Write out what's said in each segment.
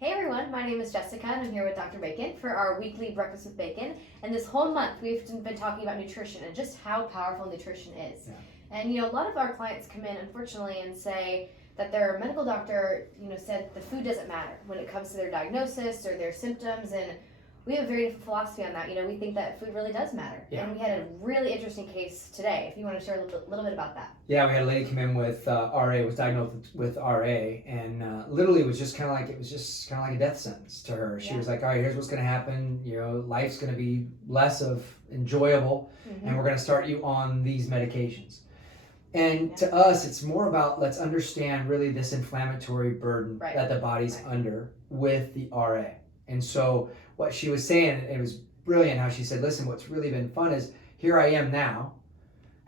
Hey everyone, my name is Jessica and I'm here with Dr. Bacon for our weekly Breakfast with Bacon. And this whole month we've been talking about nutrition and just how powerful nutrition is. Yeah. And a lot of our clients come in, unfortunately, and say that their medical doctor, said the food doesn't matter when it comes to their diagnosis or their symptoms. And we have a very different philosophy on that. We think that food really does matter. Yeah. And we had a really interesting case today. If you want to share a little bit about that. Yeah, we had a lady come in with RA, was diagnosed with RA, and literally it was just kind of like a death sentence to her. She was like, all right, here's what's going to happen. Life's going to be less of enjoyable, and we're going to start you on these medications. And to us, it's more about let's understand really this inflammatory burden that the body's under with the RA. And so what she was saying, it was brilliant how she said, listen, what's really been fun is here I am now,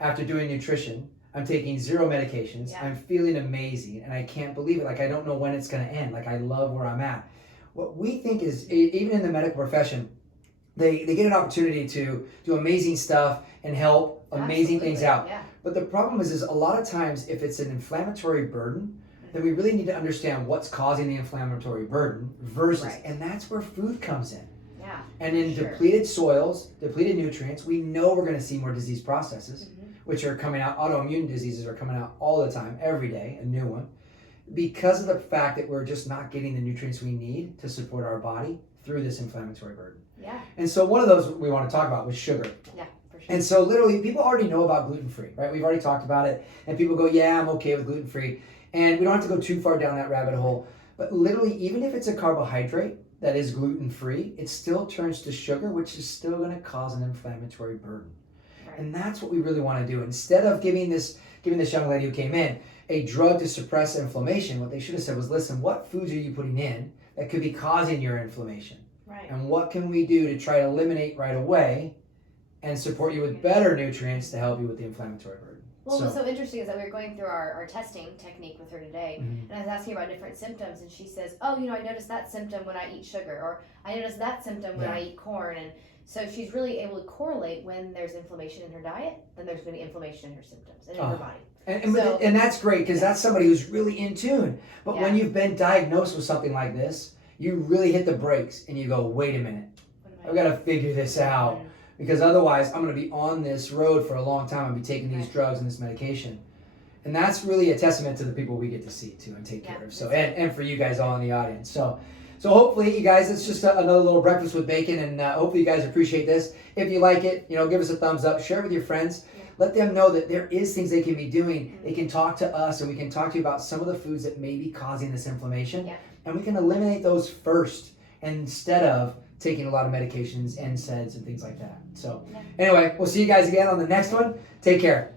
after doing nutrition, I'm taking 0 medications, I'm feeling amazing, and I can't believe it. Like, I don't know when it's going to end. Like, I love where I'm at. What we think is, even in the medical profession, they get an opportunity to do amazing stuff and help amazing things out. Yeah. But the problem is a lot of times if it's an inflammatory burden, then we really need to understand what's causing the inflammatory burden versus, and that's where food comes in. Yeah. And in depleted soils, depleted nutrients, we know we're going to see more disease processes, which are coming out. Autoimmune diseases are coming out all the time, every day, a new one, because of the fact that we're just not getting the nutrients we need to support our body through this inflammatory burden. Yeah. And so one of those we want to talk about was sugar. Yeah, for sure. And so literally people already know about gluten-free, right? We've already talked about it, and people go, yeah, I'm okay with gluten-free. And we don't have to go too far down that rabbit hole. But literally, even if it's a carbohydrate that is gluten-free, it still turns to sugar, which is still going to cause an inflammatory burden. Right. And that's what we really want to do. Instead of giving this young lady who came in a drug to suppress inflammation, what they should have said was, listen, what foods are you putting in that could be causing your inflammation? Right. And what can we do to try to eliminate right away and support you with better nutrients to help you with the inflammatory burden? Well, what's so interesting is that we were going through our testing technique with her today, and I was asking about different symptoms, and she says, oh, I noticed that symptom when I eat sugar, or I noticed that symptom when I eat corn, and so she's really able to correlate when there's inflammation in her diet, then there's going to be inflammation in her symptoms and in her body. And that's great, because that's somebody who's really in tune. But when you've been diagnosed with something like this, you really hit the brakes, and you go, wait a minute, I've got to figure this out. Because otherwise, I'm going to be on this road for a long time and be taking these drugs and this medication. And that's really a testament to the people we get to see, too, and take care of. So, and for you guys all in the audience. So hopefully, you guys, it's just another little Breakfast with Bacon, and hopefully you guys appreciate this. If you like it, give us a thumbs up, share it with your friends. Let them know that there is things they can be doing. They can talk to us, and we can talk to you about some of the foods that may be causing this inflammation. And we can eliminate those first instead of taking a lot of medications, NSAIDs, and things like that. So anyway, we'll see you guys again on the next one. Take care.